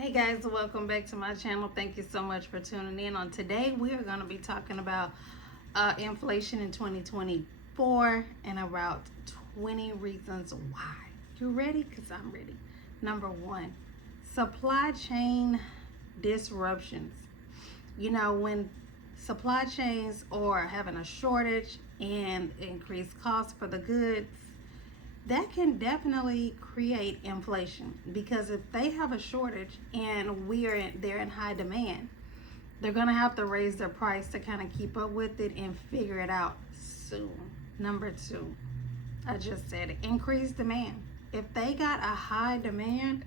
Hey guys, welcome back to my channel. Thank you so much for tuning in. On today, we are going to be talking about inflation in 2024 and about 20 reasons why. You ready? Because I'm ready. Number one, supply chain disruptions. When supply chains are having a shortage and increased costs for the goods, that can definitely create inflation, because if they have a shortage and they're in high demand, they're going to have to raise their price to kind of keep up with it and figure it out soon. Number two, I just said it, increased demand. If they got a high demand,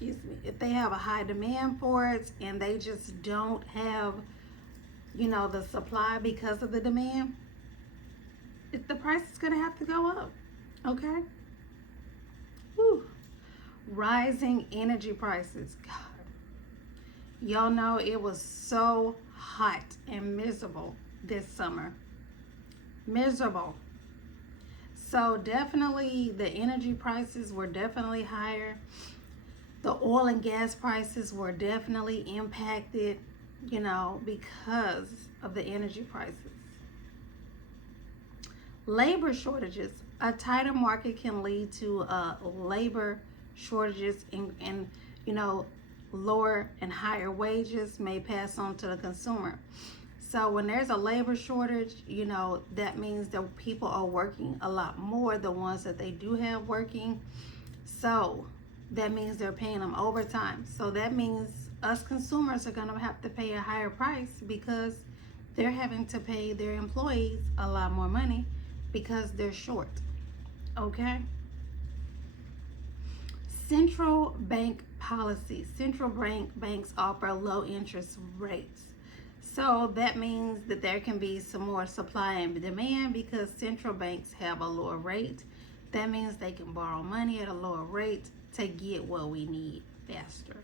if they have a high demand for it and they just don't have the supply because of the demand, the price is going to have to go up. Okay? Whew. Rising energy prices. God. Y'all know it was so hot and miserable this summer. Miserable. So definitely the energy prices were definitely higher. The oil and gas prices were definitely impacted, because of the energy prices. Labor shortages. A tighter market can lead to labor shortages, and lower and higher wages may pass on to the consumer. So when there's a labor shortage, that means that people are working a lot more, the ones that they do have working. So that means they're paying them overtime. So that means us consumers are going to have to pay a higher price, because they're having to pay their employees a lot more money because they're short. Okay? Central bank policy. Central banks offer low interest rates. So that means that there can be some more supply and demand, because central banks have a lower rate. That means they can borrow money at a lower rate to get what we need faster.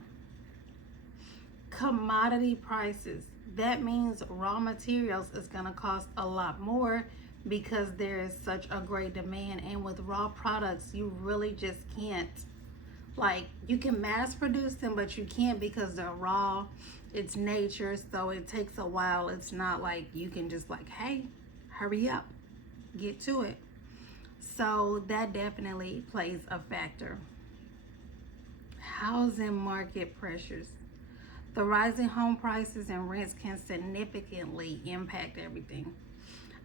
Commodity prices. That means raw materials is going to cost a lot more, because there is such a great demand. And with raw products, you really just can't, you can mass produce them, but you can't, because they're raw. It's nature, so it takes a while. It's not like you can just hey, hurry up, get to it. So that definitely plays a factor. Housing market pressures. The rising home prices and rents can significantly impact everything.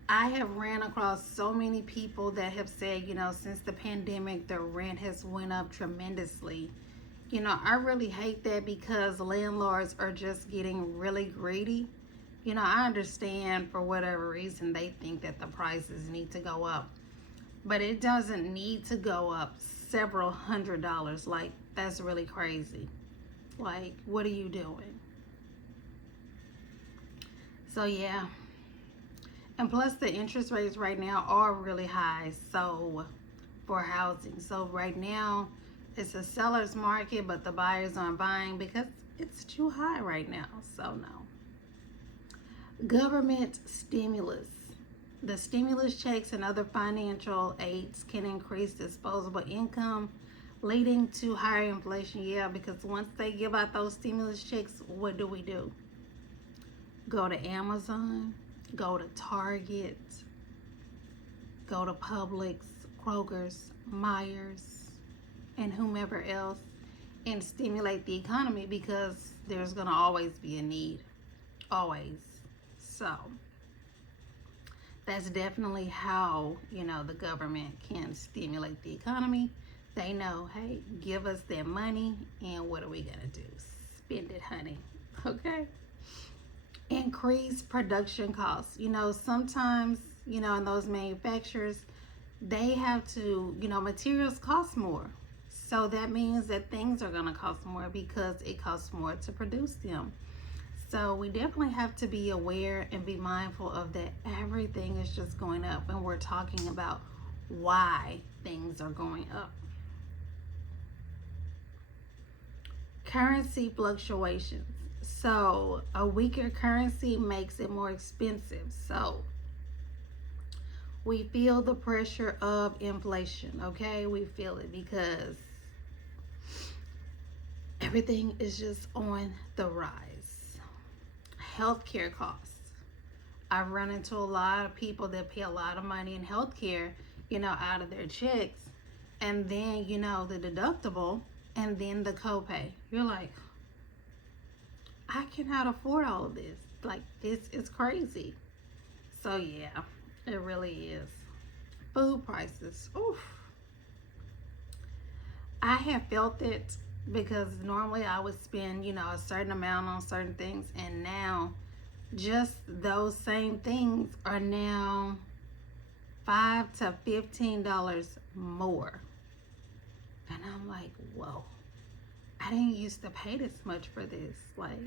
I have ran across so many people that have said, since the pandemic, their rent has went up tremendously. I really hate that, because landlords are just getting really greedy. I understand for whatever reason they think that the prices need to go up, but it doesn't need to go up several $100s. That's really crazy. What are you doing? So yeah. And plus the interest rates right now are really high, so for housing. So right now it's a seller's market, but the buyers aren't buying because it's too high right now. So no. Government stimulus. The stimulus checks and other financial aids can increase disposable income, leading to higher inflation. Yeah, because once they give out those stimulus checks, what do? Go to Amazon, go to Target, go to Publix, Kroger's, Myers, and whomever else, and stimulate the economy, because there's going to always be a need. Always. So that's definitely how, the government can stimulate the economy. They know, hey, give us their money, and what are we going to do? Spend it, honey. Okay? Increase production costs. Sometimes, in those manufacturers, they have to, materials cost more. So that means that things are going to cost more, because it costs more to produce them. So we definitely have to be aware and be mindful of that. Everything is just going up, and we're talking about why things are going up. Currency fluctuations. So a weaker currency makes it more expensive. So we feel the pressure of inflation, okay? We feel it because Everything is just on the rise. Healthcare costs. I've run into a lot of people that pay a lot of money in healthcare, out of their checks, and then, the deductible, and then the copay. You're like, I cannot afford all of this. Like, this is crazy. So yeah, it really is. Food prices. Oof. I have felt it because normally I would spend, a certain amount on certain things, and now just those same things are now $5 to $15 more. And I'm like, whoa, I didn't used to pay this much for this. Like,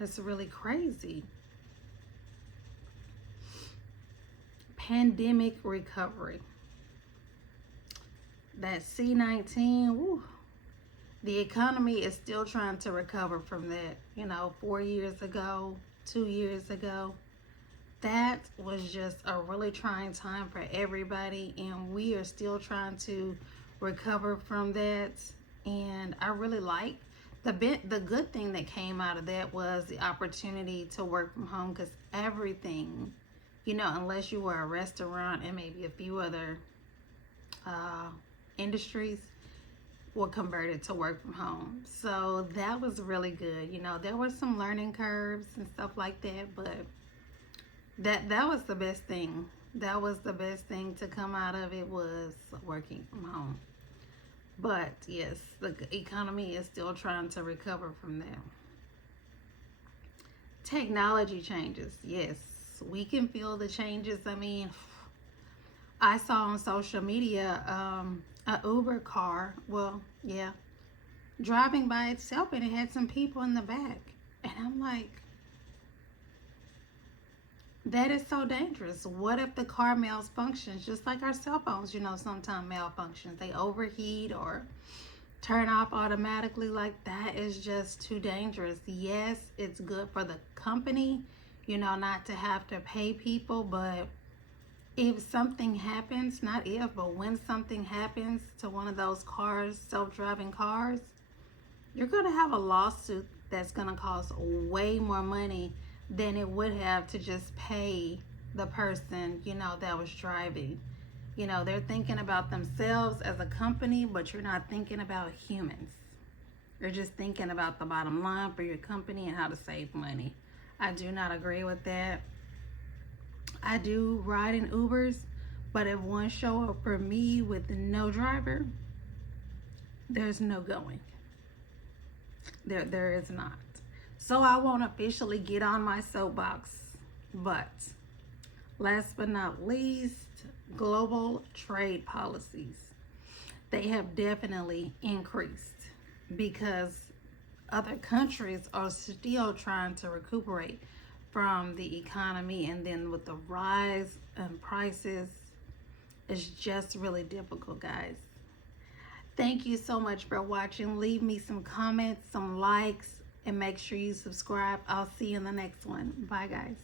that's really crazy. Pandemic recovery. That C-19, woo, the economy is still trying to recover from that. 4 years ago, 2 years ago, that was just a really trying time for everybody, and we are still trying to recover from that. And I really like the good thing that came out of that was the opportunity to work from home, because everything, unless you were a restaurant and maybe a few other industries, were converted to work from home. So that was really good. There were some learning curves and stuff like that, but that was the best thing. That was the best thing to come out of it, was working from home. But yes, the economy is still trying to recover from that. Technology changes. Yes, we can feel the changes. I mean, I saw on social media a Uber car, driving by itself, and it had some people in the back. And I'm like, that is so dangerous. What if the car malfunctions, just like our cell phones, sometimes malfunctions. They overheat or turn off automatically. Like, that is just too dangerous. Yes, it's good for the company, not to have to pay people, but if something happens, not if, but when something happens to one of those cars, self-driving cars, you're going to have a lawsuit that's going to cost way more money than it would have to just pay the person, that was driving. They're thinking about themselves as a company, but you're not thinking about humans. You're just thinking about the bottom line for your company and how to save money. I do not agree with that. I do ride in Ubers, but if one show up for me with no driver, there's no going. There is not. So I won't officially get on my soapbox, but last but not least, global trade policies. They have definitely increased because other countries are still trying to recuperate from the economy, and then with the rise in prices, it's just really difficult, guys. Thank you so much for watching. Leave me some comments, some likes, and make sure you subscribe. I'll see you in the next one. Bye, guys.